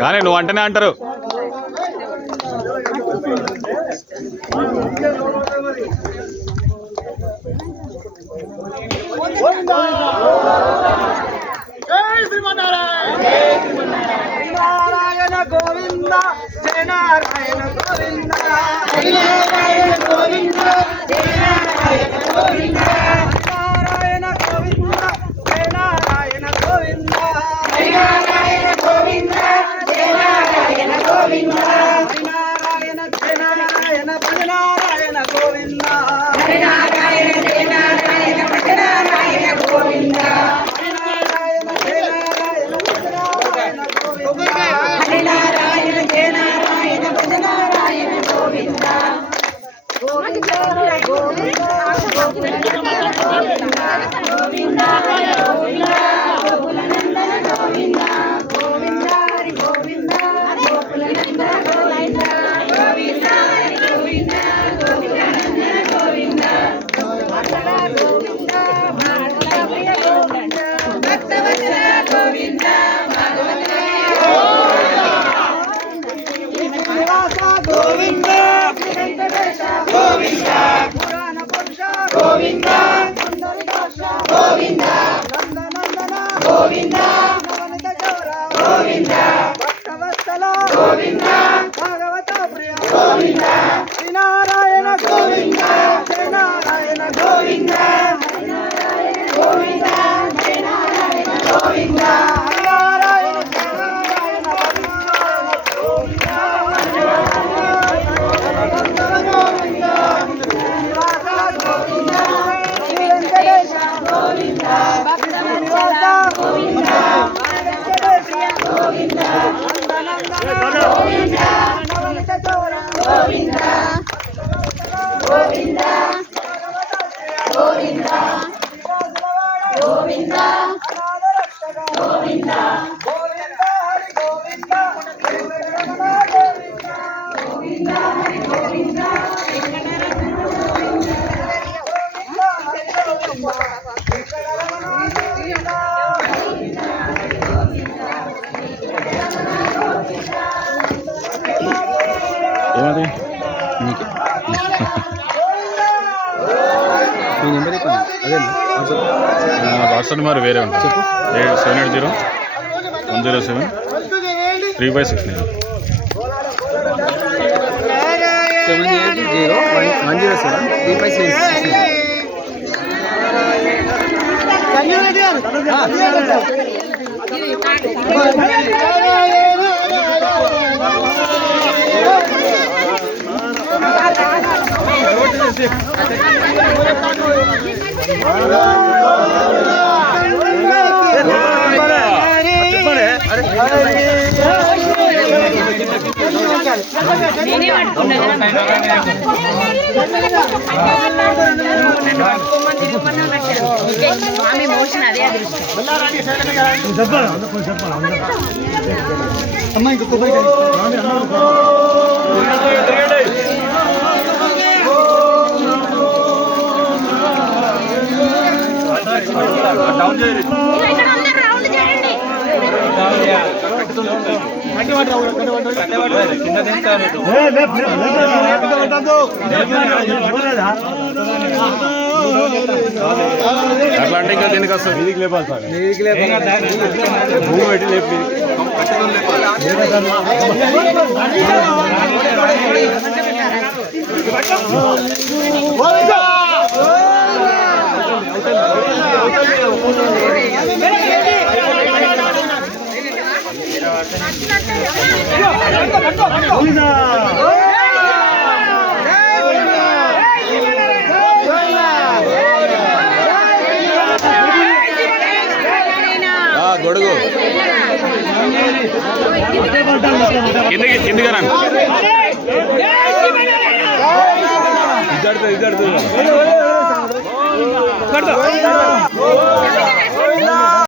కానీ నువ్వు అంటేనే అంటారు. నారాయణ గోవింద జయ నారాయణ గోవింద నారాయణ గోవింద జయ నారాయణ గోవింద నారాయణ గోవింద జయ నారాయణ గోవింద నారాయణ గోవింద జయ నారాయణ గోవింద నారాయణ జయ నారాయణ భజ నారాయణ గోవింద నారాయణ జయ నారాయణ భజ నారాయణ గోవింద నారాయణ జయ నారాయణ భజ నారాయణ గోవింద గోవింద గోవింద గోవింద గోవింద గోకులనందన గోవింద గోవింద హరి గోవింద గోకులనందన గోవింద గోవింద హరి గోవింద గోకులనందన గోవింద మంగళ గోవింద మంగళ ప్రియ గోవింద భక్తవత్సల గోవింద గోవింద వెంకటేశ గోవింద పురాణ పురుష గోవింద సుందరిదాస గోవింద నందనందన గోవింద నవనిత చౌర గోవింద భక్తవత్సల గోవింద భాగవత ప్రియ గోవింద శ్రీనారాయణ గోవింద జయ నారాయణ గోవింద హరినారాయణ గోవింద జయ నారాయణ గోవింద వాట్సాప్ నెంబర్ వేరే ఉంటుంది. 780780 107 3/69 స్వామి మోషన్ అదే అట్లా అంటే ఇంకా దీనికి వస్తుంది మీదికి లేపాలి సార్ భూమి పెట్టి లేపి గొడుగు కిందికి రండి ఇద్దరు